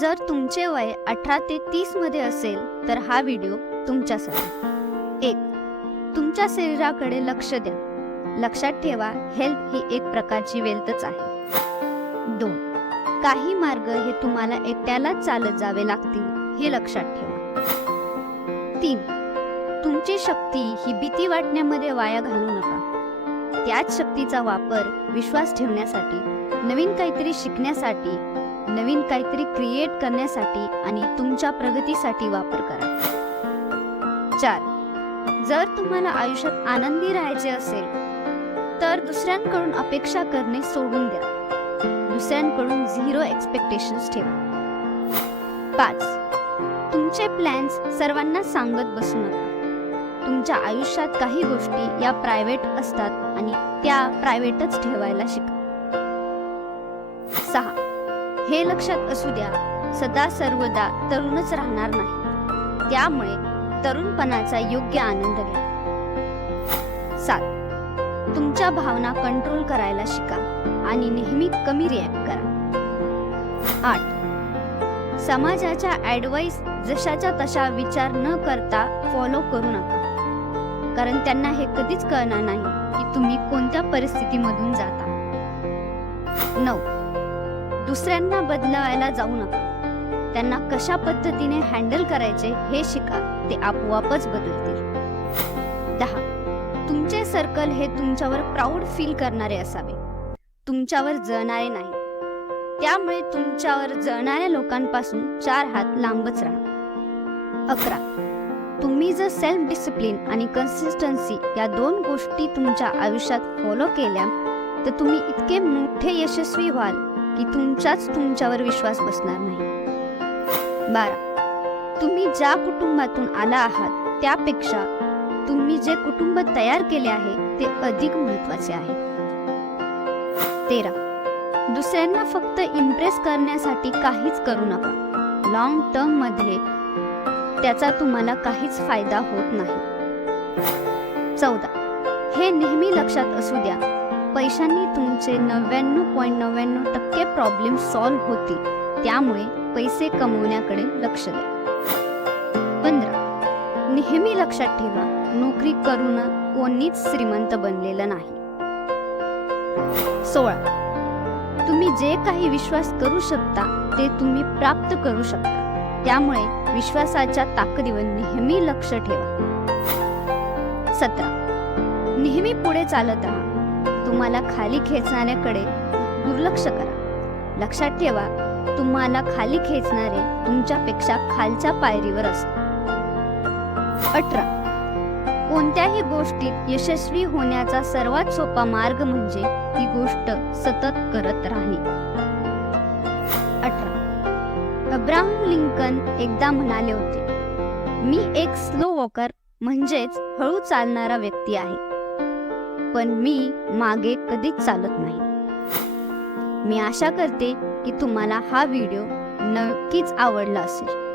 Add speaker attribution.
Speaker 1: जर तुमचे वय अठरा ते तीसमध्ये असेल तर हा व्हिडिओ तुमच्यासाठी. एक तुमच्या शरीराकडे लक्ष द्या. लक्षात ठेवा हेल्थ ही एक प्रकारची वेल्थच आहे. दोन काही मार्ग हे तुम्हाला एकट्यालाच चालत जावे लागतील हे लक्षात ठेवा. तीन तुमची शक्ती ही भीती वाटण्यामध्ये वाया घालू नका. त्याच शक्तीचा वापर विश्वास ठेवण्यासाठी नवीन काहीतरी शिकण्यासाठी नवीन काहीतरी क्रिएट करण्यासाठी आणि तुमच्या प्रगतीसाठी वापर करा. चार. जर तुम्हाला आयुष्यात आनंदी राहायचे असेल तर दुसऱ्यांकडून अपेक्षा करणे सोडून द्या. दुसऱ्यांकडून झिरो एक्सपेक्टेशन्स ठेवा. पाच. तुमचे प्लॅन्स सर्वांना सांगत बसू नका. तुमच्या आयुष्यात काही गोष्टी या प्रायव्हेट असतात आणि त्या प्रायव्हेटच ठेवायला शिका हे लक्षात असू द्या सदा सर्वदा तरुणच राहणार नाही. त्यामुळे तरुणपणाचा योग्य आनंद घ्या. सात. तुमच्या भावना कंट्रोल करायला शिका आणि नेहमी कमी रिॲक्ट करा. आठ. समाजाच्या ऍडवाईस जशाच्या तशा विचार न करता फॉलो करू नका. कारण त्यांना हे कधीच कळणार नाही की तुम्ही कोणत्या परिस्थितीमधून जाता. नऊ. दुसऱ्यांना बदलावायला जाऊ नका. त्यांना कशा पद्धतीने हँडल करायचे हे शिका. ते आपोआपच बदलतील. दहा. तुमचे सर्कल हे तुमच्यावर प्राऊड फील करणारे असावे. तुमच्यावर जळणारे नाही. त्यामुळे तुमच्यावर जळणाऱ्या लोकांपासून चार हात लांबच राहा. अकरा. तुम्ही जर सेल्फ डिसिप्लिन आणि कन्सिस्टन्सी या दोन गोष्टी तुमच्या आयुष्यात फॉलो केल्या तर तुम्ही इतके मोठे यशस्वी व्हाल. की तुमचाच तुमच्यावर विश्वास बसणार नाही. बारा. तुम्ही ज्या कुटुंबातून आला आहात त्यापेक्षा तुम्ही जे कुटुंब तयार केले आहे ते अधिक महत्त्वाचे आहे. तेरा. दुसऱ्यांना फक्त इम्प्रेस करण्यासाठी काहीच करू नका. लॉंग टर्ममध्ये त्याचा तुम्हाला काहीच फायदा होत नाही. चौदा. हे नेहमी लक्षात असू द्या पैशांनी तुमचे नव्याण्णव पॉईंट नव्याण्णव टक्के प्रॉब्लेम सॉल्व्ह होतील. त्यामुळे पैसे कमवण्याकडे लक्ष द्या. पंधरा. नेहमी लक्षात ठेवा नोकरी करून कोणीच श्रीमंत बनलेलं नाही. सोळा. तुम्ही जे काही विश्वास करू शकता ते तुम्ही प्राप्त करू शकता. त्यामुळे विश्वासाच्या ताकदीवर नेहमी लक्ष ठेवा. सतरा. नेहमी पुढे चालत राहा. तुम्हाला खाली खेचणाऱ्याकडे दुर्लक्ष करा. लक्षात ठेवा तुम्हाला खाली खेचणारे तुमच्यापेक्षा खालच्या पायरीवर असतात. अठरा. कोणत्याही गोष्टीत यशस्वी होण्याचा सर्वात सोपा मार्ग म्हणजे ती गोष्ट सतत करत राहणे. अठरा. अब्राहम लिंकन एकदा म्हणाले होते मी एक स्लो वॉकर म्हणजेच हळू चालणारा व्यक्ती आहे. पण मी मागे कधीच चालत नाही. मी आशा करते की तुम्हाला हा व्हिडिओ नक्कीच आवडला असेल.